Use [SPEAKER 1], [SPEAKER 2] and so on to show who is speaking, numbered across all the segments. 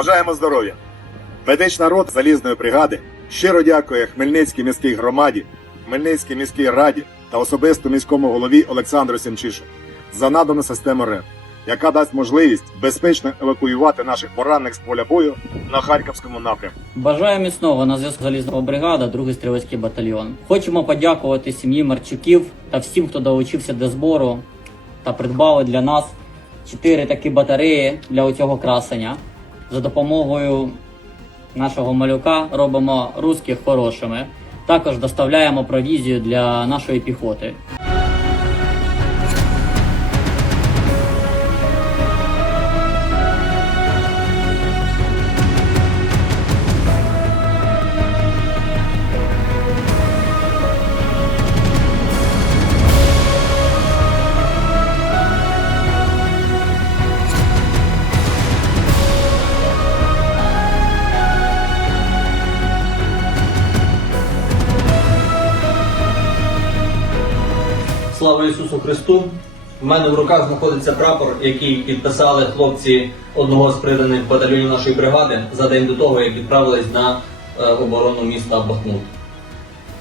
[SPEAKER 1] Бажаємо здоров'я! Медична рота залізної бригади щиро дякує Хмельницькій міській громаді, Хмельницькій міській раді та особисто міському голові Олександру Сімчишу за надану систему РЕП, яка дасть можливість безпечно евакуювати наших поранених з поля бою на Харківському напрямку.
[SPEAKER 2] Бажаю міцного на зв'язку залізного бригада, другий стрілецький батальйон. Хочемо подякувати сім'ї Марчуків та всім, хто долучився до збору та придбали для нас чотири такі батареї для оцього красення. За допомогою нашого малюка робимо русських хорошими. Також доставляємо провізію для нашої піхоти.
[SPEAKER 3] Слава Ісусу Христу! У мене в руках знаходиться прапор, який підписали хлопці одного з приданих батальйонів нашої бригади за день до того, як відправились на е, оборону міста Бахмут.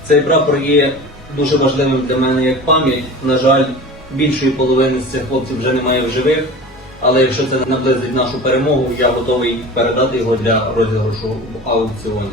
[SPEAKER 3] Цей прапор є дуже важливим для мене як пам'ять. На жаль, більшої половини з цих хлопців вже немає в живих. Але якщо це наблизить нашу перемогу, я готовий передати його для розіграшу в аукціоні.